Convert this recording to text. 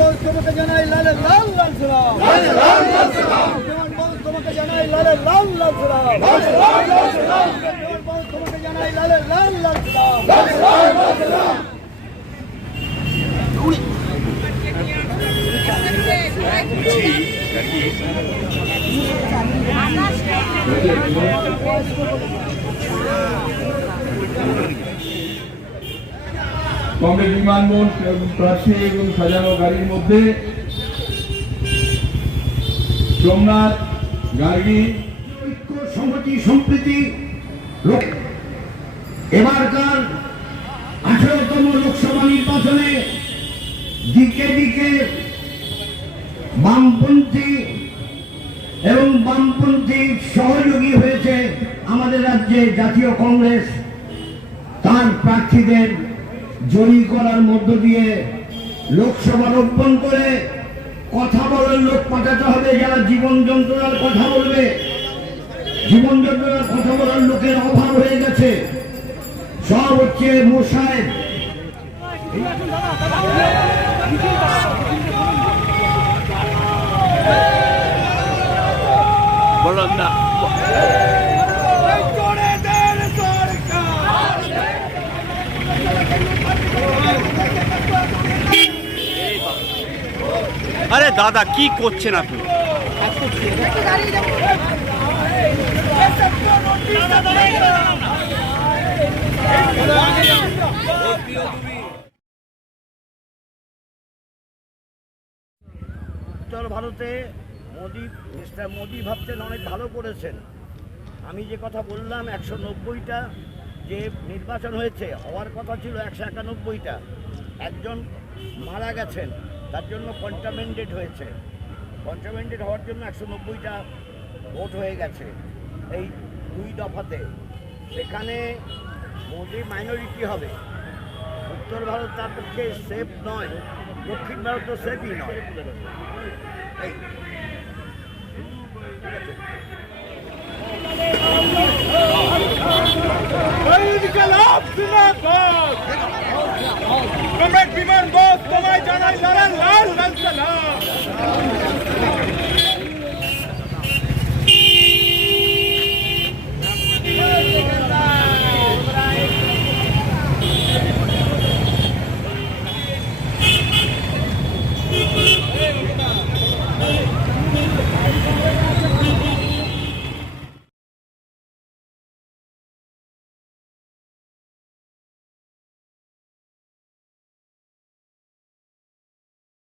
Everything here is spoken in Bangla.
বস তোমাকে জানাই লালে লাল লাল সালাম বিমান বস তোমাকে জানাই লালে লাল লাল সালাম বিমান বস তোমাকে জানাই লালে লাল লাল সালাম কংগ্রেস বিমানবন্দর প্রার্থী এবং সাজানো গাড়ির মধ্যে সোমনাথ, গার্গী সংহতি, সম্প্রীতি এবারকার আঠারোতম লোকসভা নির্বাচনে দিকে দিকে বামপন্থী এবং বামপন্থী সহযোগী হয়েছে আমাদের রাজ্যে জাতীয় কংগ্রেস, তার প্রার্থীদের জয়ী করার মধ্য দিয়ে লোকসভা লোকসভার করে কথা বলার লোক পাঠাতে হবে, যারা জীবন যন্ত্রণার কথা বলবে। জীবন যন্ত্রণার কথা বলার লোকের অভাব হয়ে গেছে। সব হচ্ছে মোসাহেব আরে দাদা, কি করছেন আপনি? উত্তর ভারতে মোদি, মিস্টার মোদি ভাবছেন অনেক ভালো করেছেন। আমি যে কথা বললাম একশো নব্বইটা যে নির্বাচন হয়েছে, হওয়ার কথা ছিল একশো একানব্বইটা। একজন মারা গেছেন। তার জন্য কন্টামেন্টেড হয়েছে। কন্টামেন্টেড হওয়ার জন্য একশো নব্বইটা ভোট হয়ে গেছে এই দুই দফাতে। সেখানে মোদি মাইনরিটি হবে। উত্তর ভারত তার পক্ষে সেফ নয় দক্ষিণ ভারত তো সেফই নয়। এই। বিমান لا لا لا لا لا